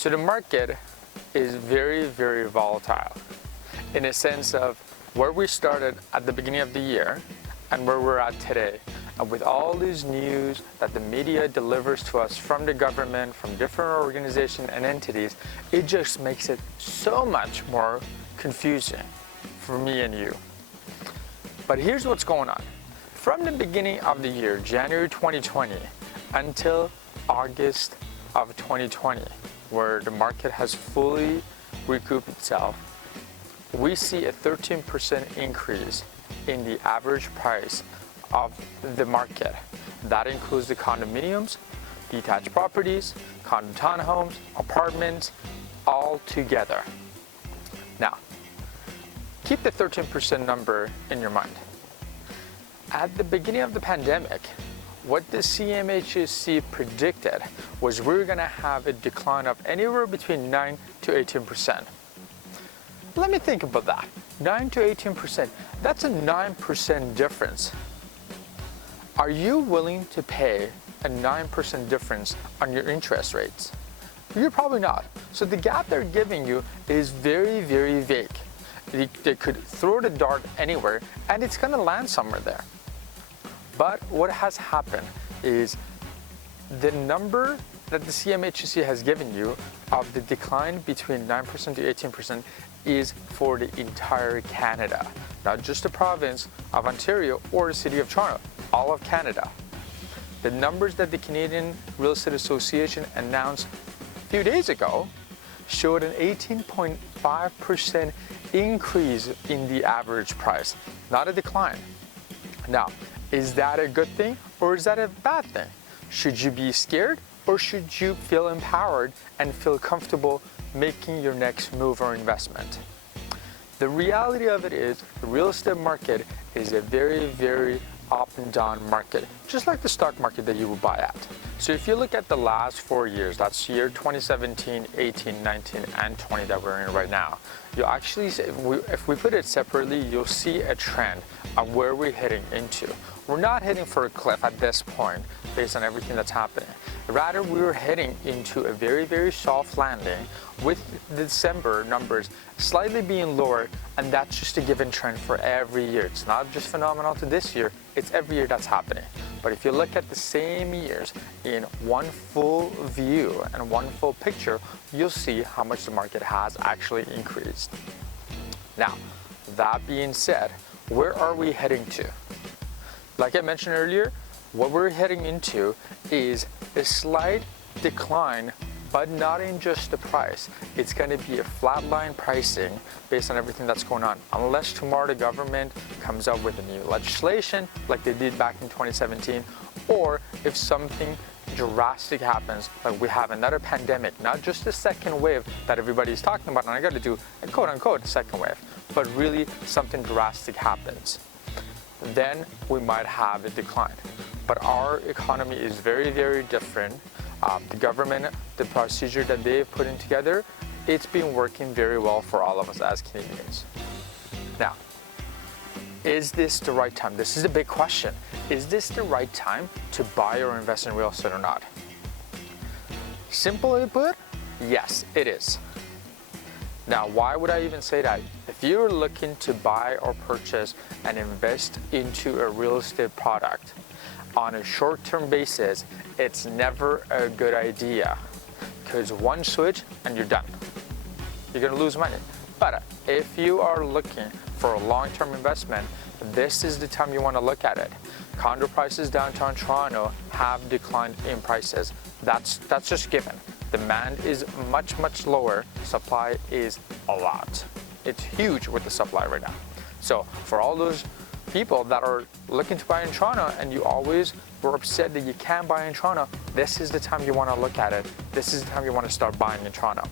So the market is very, very volatile in a sense of where we started at the beginning of the year and where we're at today. And with all these news that the media delivers to us from the government, from different organizations and entities, it just makes it so much more confusing for me and you. But here's what's going on. From the beginning of the year, January 2020, until August of 2020, where the market has fully recouped itself, we see a 13% increase in the average price of the market. That includes the condominiums, detached properties, condo townhomes, apartments, all together. Now, keep the 13% number in your mind. At the beginning of the pandemic, what the CMHC predicted was we were going to have a decline of anywhere between 9 to 18%. Let me think about that. 9 to 18%, that's a 9% difference. Are you willing to pay a 9% difference on your interest rates? You're probably not. So the gap they're giving you is very, very vague. They could throw the dart anywhere and it's going to land somewhere there. But what has happened is the number that the CMHC has given you of the decline between 9% to 18% is for the entire Canada, not just the province of Ontario or the city of Toronto, all of Canada. The numbers that the Canadian Real Estate Association announced a few days ago showed an 18.5% increase in the average price, not a decline. Now, is that a good thing or is that a bad thing? Should you be scared or should you feel empowered and feel comfortable making your next move or investment? The reality of it is the real estate market is a very, very up and down market, just like the stock market that you would buy at. So if you look at the last 4 years, that's year 2017, 18, 19, and 20 that we're in right now, you'll actually see, if we put it separately, you'll see a trend of where we're heading into. We're not heading for a cliff at this point based on everything that's happening. Rather, we were heading into a very, very soft landing with the December numbers slightly being lower, and that's just a given trend for every year. It's not just phenomenal to this year, it's every year that's happening. But if you look at the same years in one full view and one full picture, you'll see how much the market has actually increased. Now, that being said, where are we heading to? Like I mentioned earlier, what we're heading into is a slight decline, but not in just the price. It's going to be a flatline pricing based on everything that's going on, unless tomorrow the government comes up with a new legislation like they did back in 2017, or if something drastic happens, like we have another pandemic, not just the second wave that everybody's talking about, and I got to do a quote-unquote second wave, but really something drastic happens, then we might have a decline. But our economy is very, very different. The government, the procedure that they've put in together, it's been working very well for all of us as Canadians. Now, is this the right time? This is a big question. Is this the right time to buy or invest in real estate or not? Simply put, yes, it is. Now, why would I even say that? If you're looking to buy or purchase and invest into a real estate product on a short-term basis, it's never a good idea, because one switch and you're done. You're gonna lose money. But if you are looking for a long-term investment, this is the time you want to look at it. Condo prices downtown Toronto have declined in prices. That's just given. Demand is much, much lower. Supply is a lot. It's huge with the supply right now. So for all those people that are looking to buy in Toronto and you always were upset that you can't buy in Toronto, this is the time you want to look at it. This is the time you want to start buying in Toronto.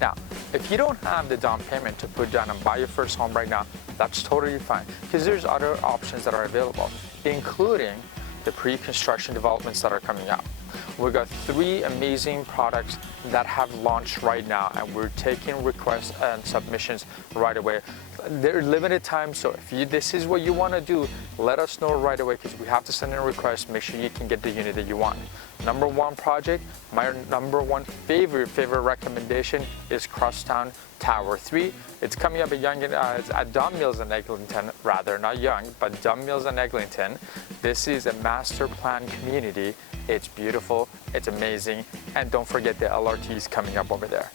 Now, if you don't have the down payment to put down and buy your first home right now, that's totally fine, because there's other options that are available, including the pre-construction developments that are coming up. We've got 3 amazing products that have launched right now, and we're taking requests and submissions right away. They're limited time, so if this is what you want to do, let us know right away, because we have to send in a request, make sure you can get the unit that you want. number one project, my number one favorite recommendation is Crosstown Tower 3. It's coming up at Dunn Mills and Eglinton, rather, not Young, but Dunn Mills and Eglinton. This is a master plan community. It's beautiful, it's amazing, and don't forget the LRT is coming up over there.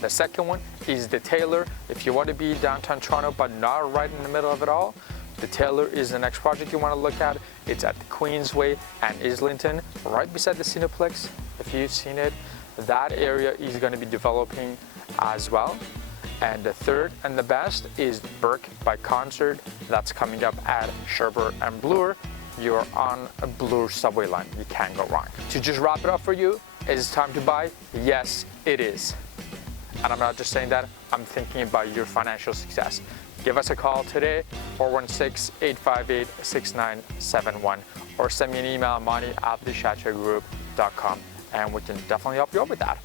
The second one is the Taylor. If you want to be downtown Toronto but not right in the middle of it all, the Taylor is the next project you want to look at. It's at the Queensway and Islington, right beside the Cineplex. If you've seen it, that area is going to be developing as well. And the third and the best is Burke by Concert. That's coming up at Sherbrooke and Bloor. You're on a Bloor subway line. You can't go wrong. To just wrap it up for you, is it time to buy? Yes, it is. And I'm not just saying that, I'm thinking about your financial success. Give us a call today, 416-858-6971, or send me an email, money@thechateaugroup.com, and we can definitely help you out with that.